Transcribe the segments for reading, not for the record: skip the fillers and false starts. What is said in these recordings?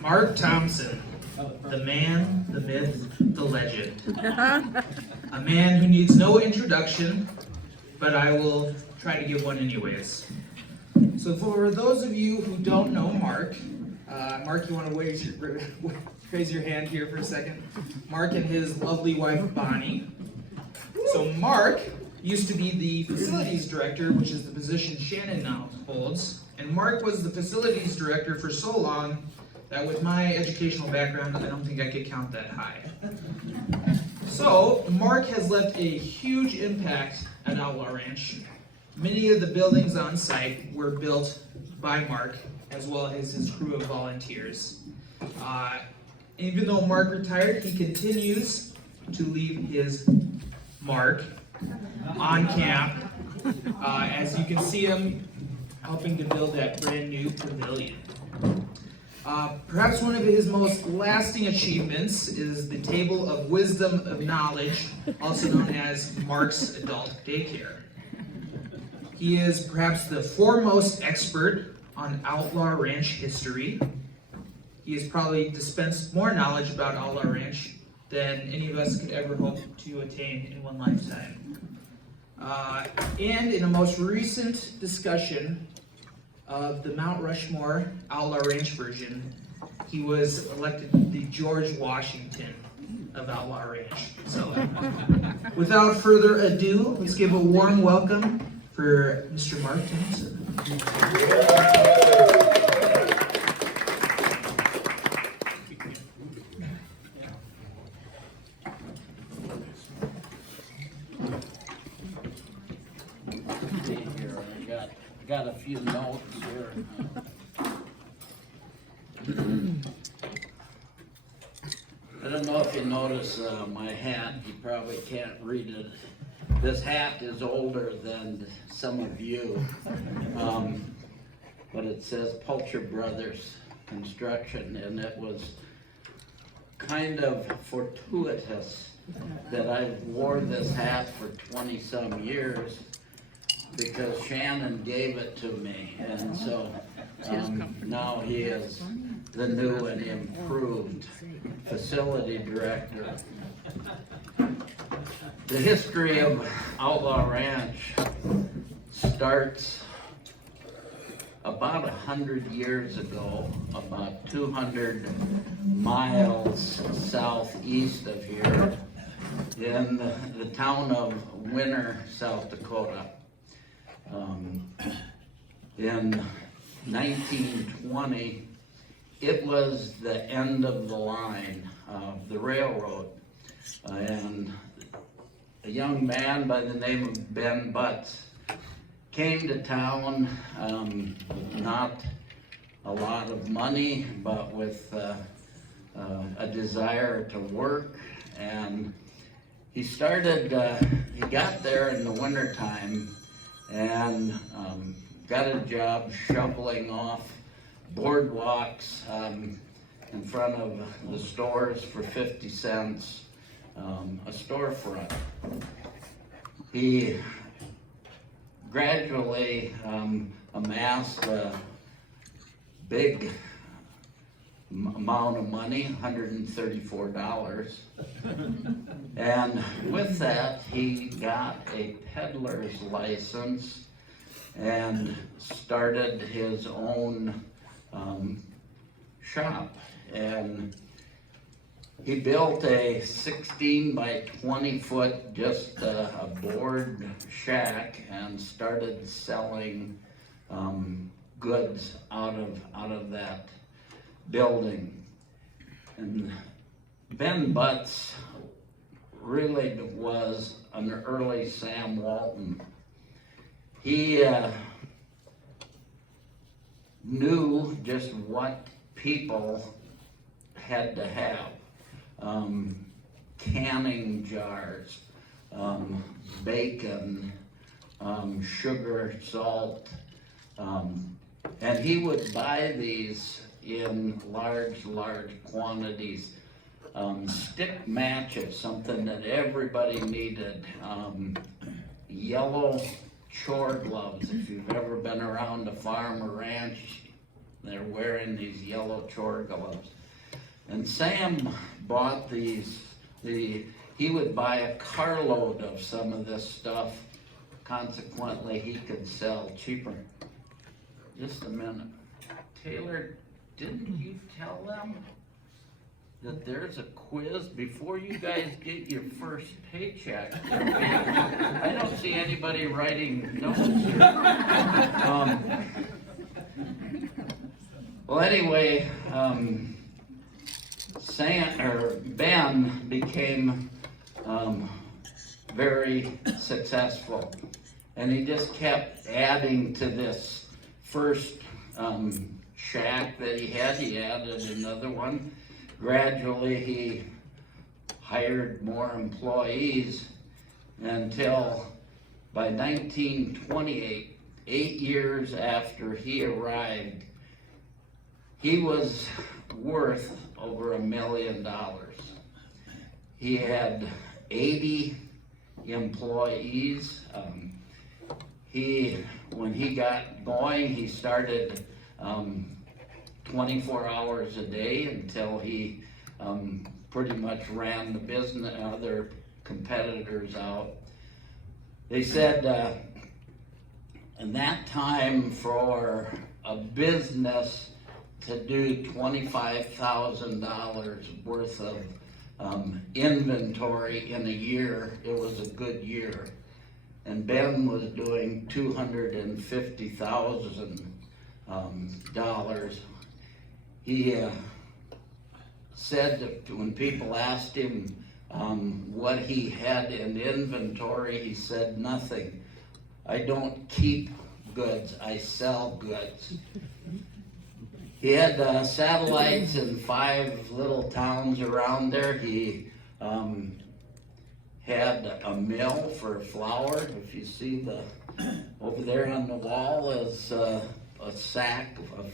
Mark Thompson, the man, the myth, the legend. A man who needs no introduction, but I will try to give one anyways. So for those of you who don't know Mark, Mark, you want to raise your hand here for a second? Mark and his lovely wife, Bonnie. So Mark used to be the facilities director, which is the position Shannon now holds. And Mark was the facilities director for so long that with my educational background, I don't think I could count that high. So Mark has left a huge impact at Outlaw Ranch. Many of the buildings on site were built by Mark, as well as his crew of volunteers. Even though Mark retired, he continues to leave his mark on camp, as you can see him helping to build that brand new pavilion. Perhaps one of his most lasting achievements is the Table of Wisdom of Knowledge, also known as Mark's Adult Daycare. He is perhaps the foremost expert on Outlaw Ranch history. He has probably dispensed more knowledge about Outlaw Ranch than any of us could ever hope to attain in one lifetime. And in a most recent discussion of the Mount Rushmore Outlaw Ranch version, he was elected the George Washington of Outlaw Ranch. So, without further ado, let's give a warm welcome for Mr. Mark Thompson. Got a few notes here. I don't know if you notice my hat. You probably can't read it. This hat is older than some of you, but it says Pulcher Brothers Construction, and it was kind of fortuitous that I wore this hat for 20-some years, because Shannon gave it to me, and so now he is the new and improved facility director. The history of Outlaw Ranch starts about 100 years ago, about 200 miles southeast of here, in the town of Winter, South Dakota. In 1920, it was the end of the line of the railroad, and a young man by the name of Ben Butts came to town, not a lot of money, but with a desire to work, and he got there in the wintertime and got a job shoveling off boardwalks in front of the stores for 50 cents a storefront. He gradually amassed a big amount of money, $134. And with that, he got a peddler's license and started his own shop. And he built a 16 by 20 foot, just a board shack, and started selling goods out of that building. And Ben Butts really was an early Sam Walton. He knew just what people had to have. Canning jars, bacon, sugar, salt, and he would buy these in large quantities. Stick matches, something that everybody needed. Yellow chore gloves. If you've ever been around a farm or ranch, They're wearing these yellow chore gloves. And Sam bought these, he would buy a carload of some of this stuff. Consequently, he could sell cheaper. Just a minute. Taylor, didn't you tell them that there's a quiz before you guys get your first paycheck? I don't see anybody writing notes here. Well, anyway, Ben became very successful, and he just kept adding to this first shack that he had. He added another one. Gradually, he hired more employees until by 1928, 8 years after he arrived, he was worth over $1 million. He had 80 employees. When he got going, he started 24 hours a day until he pretty much ran the business, other competitors out. They said in that time for a business to do $25,000 worth of inventory in a year, it was a good year. And Ben was doing $250,000. He said that when people asked him what he had in inventory, he said, "Nothing. I don't keep goods, I sell goods." He had satellites in 5 little towns around there. He had a mill for flour. If you see over there on the wall is a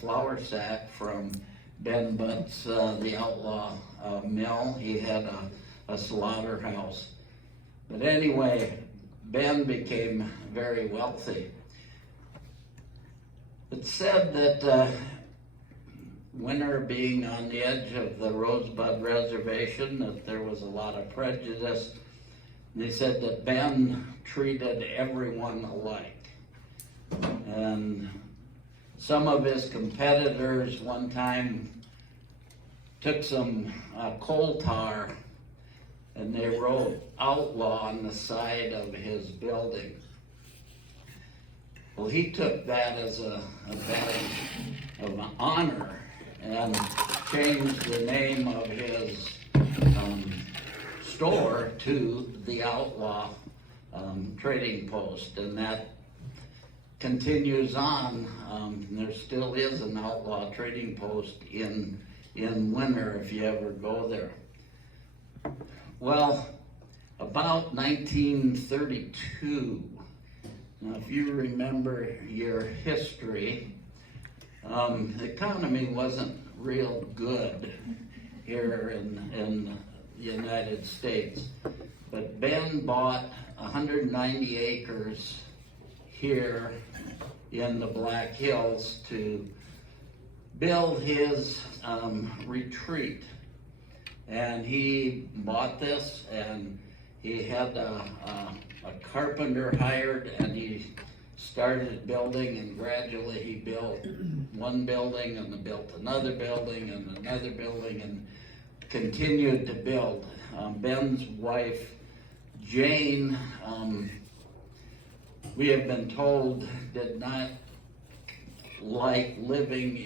flour sack from Ben Butt's, the Outlaw mill. He had a slaughterhouse. But anyway, Ben became very wealthy. It's said that Winter, being on the edge of the Rosebud Reservation, that there was a lot of prejudice. They said that Ben treated everyone alike. And some of his competitors one time took some coal tar and they wrote "Outlaw" on the side of his building. Well, he took that as a badge of honor and changed the name of his store to the Outlaw Trading Post, and that continues on. There still is an Outlaw Trading Post in Winter if you ever go there. Well, about 1932, now if you remember your history, the economy wasn't real good here in the United States, but Ben bought 190 acres here in the Black Hills to build his retreat. And he bought this, and he had a carpenter hired, and he started building, and gradually he built one building, and built another building, and another building, and continued to build. Ben's wife, Jane, we have been told, did not like living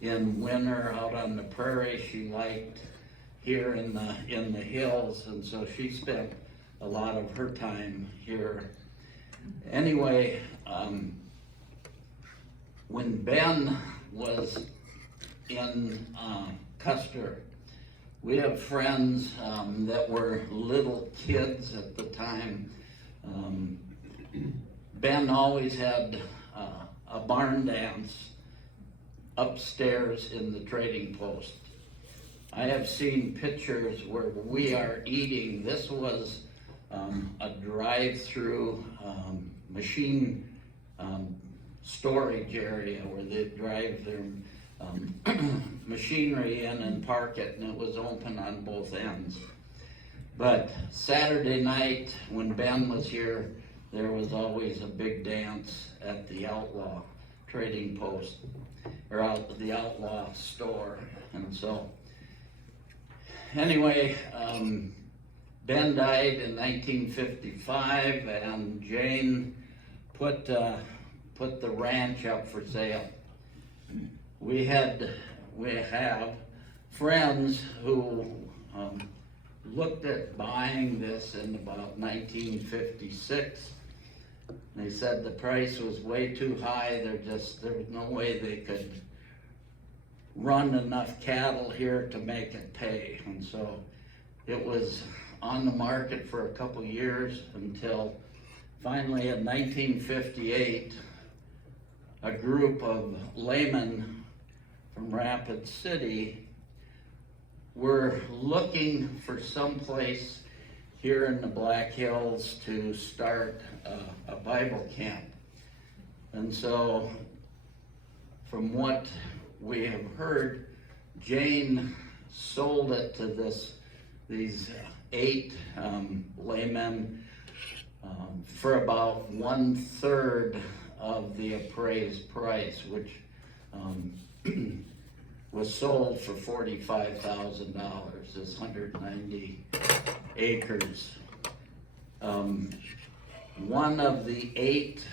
in Winter out on the prairie. She liked here in the hills, and so she spent a lot of her time here. Anyway, when Ben was in Custer, we have friends that were little kids at the time. Ben always had a barn dance upstairs in the trading post. I have seen pictures where we are eating. This was a drive-through machine storage area where they drive their machinery in and park it, and it was open on both ends. But Saturday night, when Ben was here, there was always a big dance at the Outlaw trading post, or out the Outlaw store. And so, anyway, Ben died in 1955, and Jane put the ranch up for sale. We have friends who looked at buying this in about 1956. They said the price was way too high. There was no way they could run enough cattle here to make it pay. And so it was on the market for a couple years until finally in 1958, a group of laymen from Rapid City were looking for some place here in the Black Hills to start a Bible camp. And so, from what we have heard, Jane sold it to these 8 laymen for about 1/3 of the appraised price, which was sold for $45,000. This 190 acres. One of the 8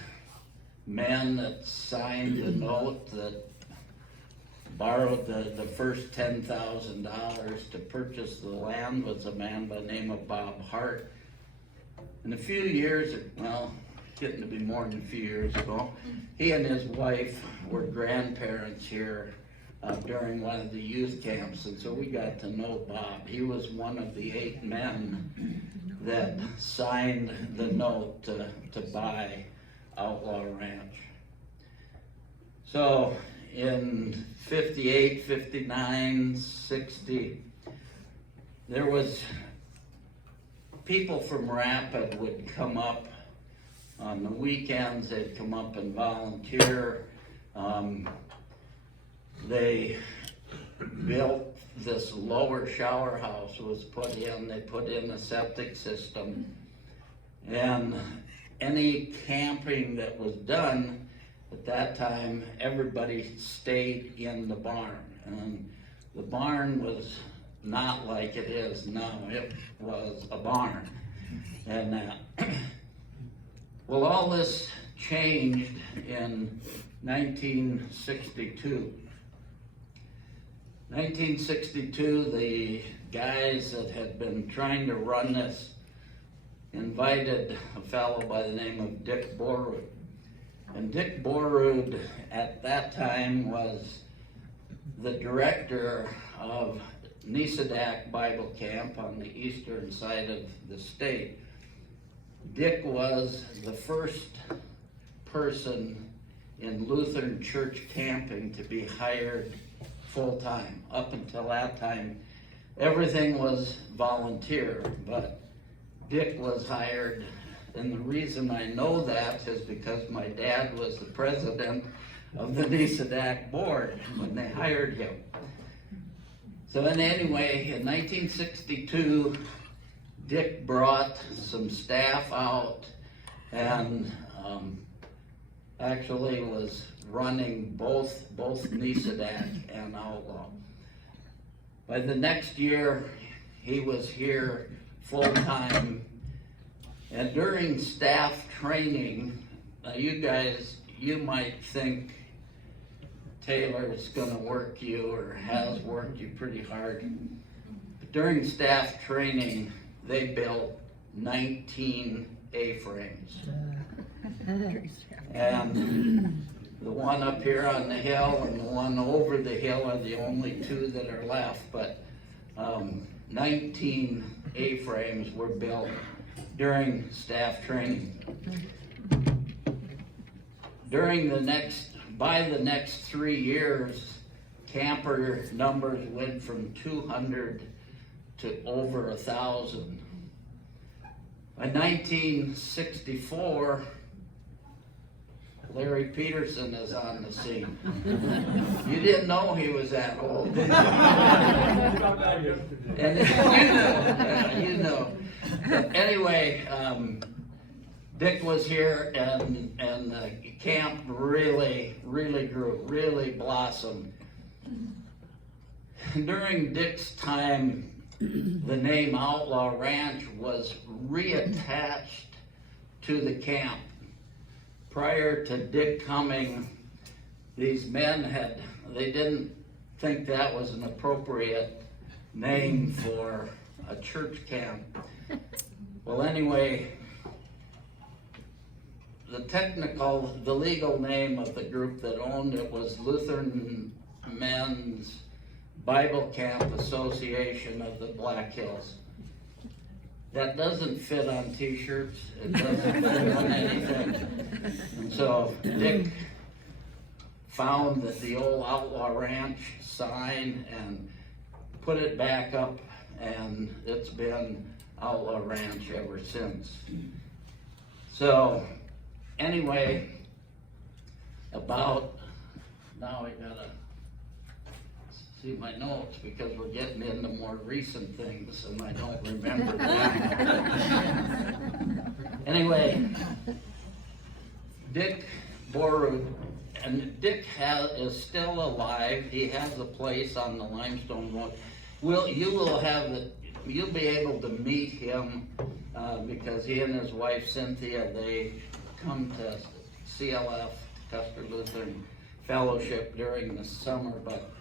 men that signed the note that borrowed the first $10,000 to purchase the land was a man by the name of Bob Hart. In a few years, well, getting to be more than a few years ago, he and his wife were grandparents here during one of the youth camps, and so we got to know Bob. He was one of the 8 men that signed the note to buy Outlaw Ranch. So in 58, 59, 60, there was people from Rapid would come up on the weekends. They'd come up and volunteer. They built this lower shower house was put in. They put in a septic system, and any camping that was done at that time, everybody stayed in the barn. And the barn was not like it is now. It was a barn. And well, all this changed in 1962. 1962, the guys that had been trying to run this invited a fellow by the name of Dick Borrud. And Dick Borrud at that time was the director of Nisadak Bible Camp on the eastern side of the state. Dick was the first person in Lutheran church camping to be hired full-time. Up until that time, everything was volunteer, but Dick was hired, and the reason I know that is because my dad was the president of the Nisadak board when they hired him. So anyway, in 1962, Dick brought some staff out and actually was running both Nisadak and Outlaw. By the next year, he was here full-time, and during staff training, now you guys, you might think Taylor's gonna work you or has worked you pretty hard. But during staff training, they built 19 A-frames. And the one up here on the hill and the one over the hill are the only 2 that are left, but 19 A-frames were built during staff training. By the next 3 years, camper numbers went from 200 to over 1,000. By 1964, Larry Peterson is on the scene. You didn't know he was that old, did you? And you know. But anyway, Dick was here, and the camp really grew, really blossomed. During Dick's time, the name Outlaw Ranch was reattached to the camp. Prior to Dick coming, these men they didn't think that was an appropriate name for a church camp. Well, anyway, the legal name of the group that owned it was Lutheran Men's Bible Camp Association of the Black Hills. That doesn't fit on t-shirts, it doesn't fit on anything. And so Dick found the old Outlaw Ranch sign and put it back up, and it's been Outlaw Ranch ever since. So anyway, now I gotta see my notes because we're getting into more recent things and I don't remember them. Anyway, Dick Borrowed, and Dick is still alive. He has a place on the Limestone Road. You'll be able to meet him because he and his wife Cynthia, they come to CLF, Custer Lutheran Fellowship, during the summer, but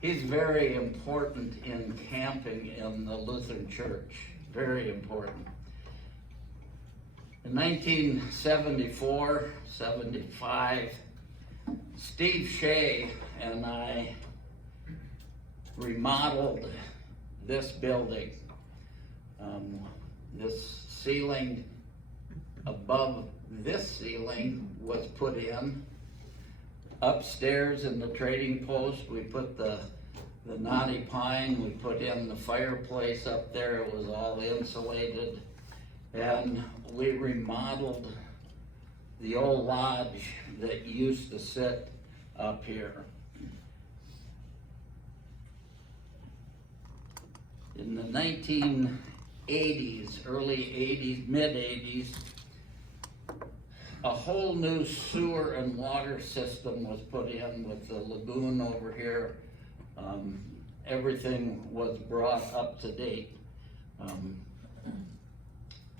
he's very important in camping in the Lutheran Church, very important. In 1974, 75, Steve Shea and I remodeled this building. This ceiling above this ceiling was put in. Upstairs in the trading post, we put the knotty pine, we put in the fireplace up there, it was all insulated. And we remodeled the old lodge that used to sit up here. In the 1980s, early 80s, mid 80s, a whole new sewer and water system was put in with the lagoon over here. Everything was brought up to date.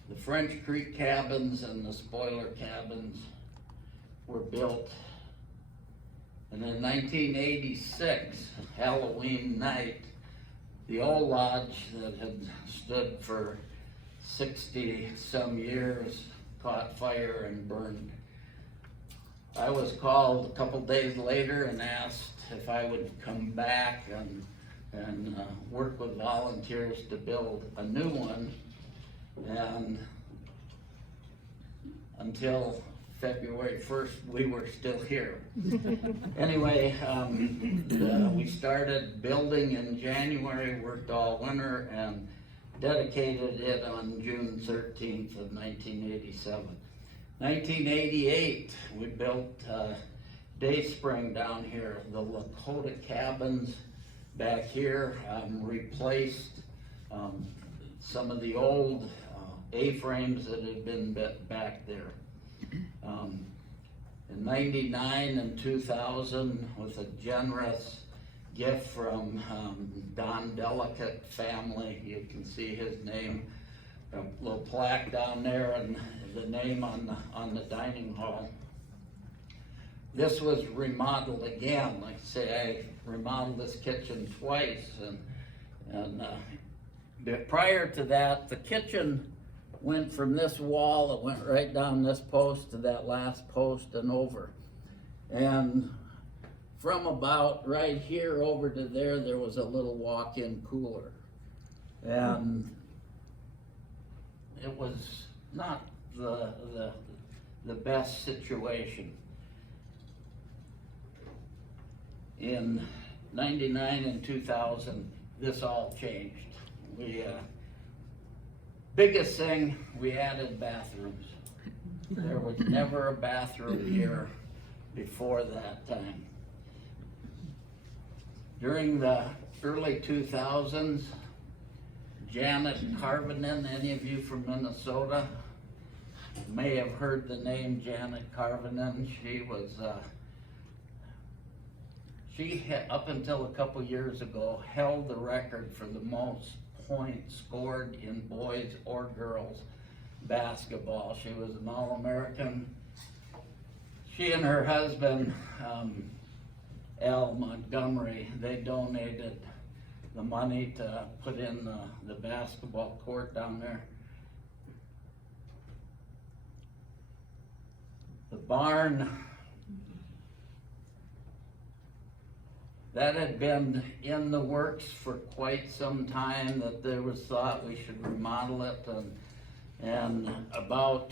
The French Creek cabins and the spoiler cabins were built. And in 1986, Halloween night, the old lodge that had stood for 60-some years caught fire and burned. I was called a couple days later and asked if I would come back and work with volunteers to build a new one. And until February 1st, we were still here. Anyway, we started building in January, worked all winter, and dedicated it on June 13th of 1987. 1988, we built Dayspring down here, the Lakota cabins back here, replaced some of the old A-frames that had been back there. In 99 and 2000, with a generous gift from Don Delicate family, you can see his name, a little plaque down there and the name on the dining hall. This was remodeled again. Like I say, I remodeled this kitchen twice, and prior to that, the kitchen went from this wall, it went right down this post to that last post and over. And from about right here over to there was a little walk-in cooler. And it was not the best situation. In 99 and 2000, this all changed. Biggest thing, we added bathrooms. There was never a bathroom here before that time. During the early 2000s, Janet Carvinen, any of you from Minnesota may have heard the name Janet Carvinen. She was, up until a couple years ago, held the record for the most points scored in boys or girls basketball. She was an All-American. She and her husband, Al Montgomery, they donated the money to put in the basketball court down there. The barn, that had been in the works for quite some time, that there was thought we should remodel it, and about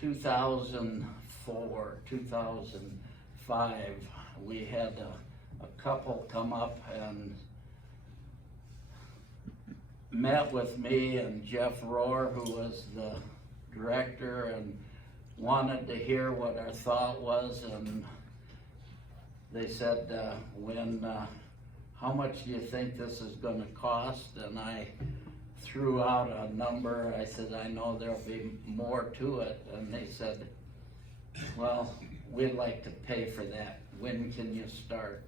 2004, 2005, we had a couple come up and met with me and Jeff Rohr, who was the director, and wanted to hear what our thought was, and they said, how much do you think this is gonna cost? And I threw out a number. I said, I know there'll be more to it. And they said, well, we'd like to pay for that. When can you start?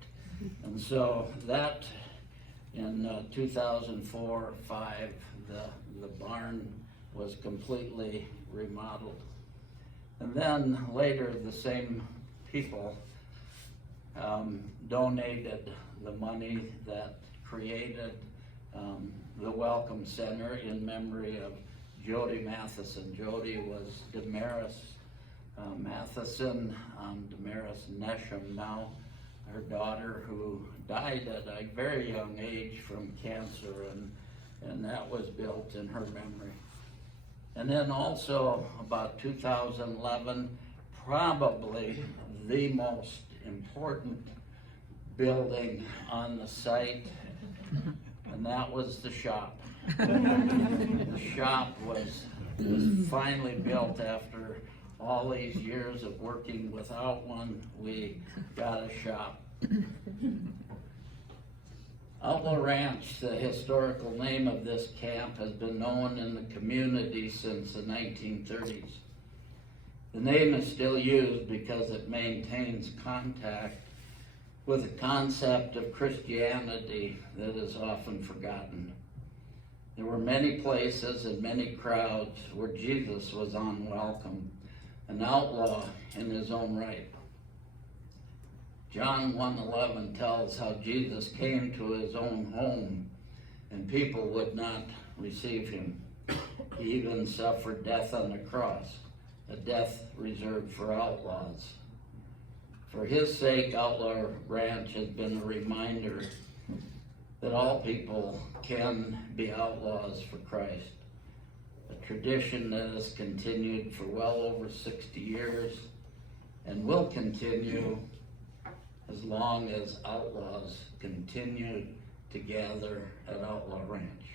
And so that, in 2004-05, the barn was completely remodeled. And then later, the same people donated the money that created the Welcome Center in memory of Jody Matheson. Jody was Damaris Matheson, Damaris Nesham now, her daughter, who died at a very young age from cancer, and that was built in her memory. And then also about 2011, probably the most important building on the site, and that was the shop. The shop was finally built after all these years of working without one. We got a shop. Outlaw Ranch, the historical name of this camp, has been known in the community since the 1930s. The name is still used because it maintains contact with a concept of Christianity that is often forgotten. There were many places and many crowds where Jesus was unwelcome, an outlaw in his own right. John 1:11 tells how Jesus came to his own home and people would not receive him. He even suffered death on the cross, a death reserved for outlaws. For his sake, Outlaw Ranch has been a reminder that all people can be outlaws for Christ. A tradition that has continued for well over 60 years and will continue as long as outlaws continue to gather at Outlaw Ranch.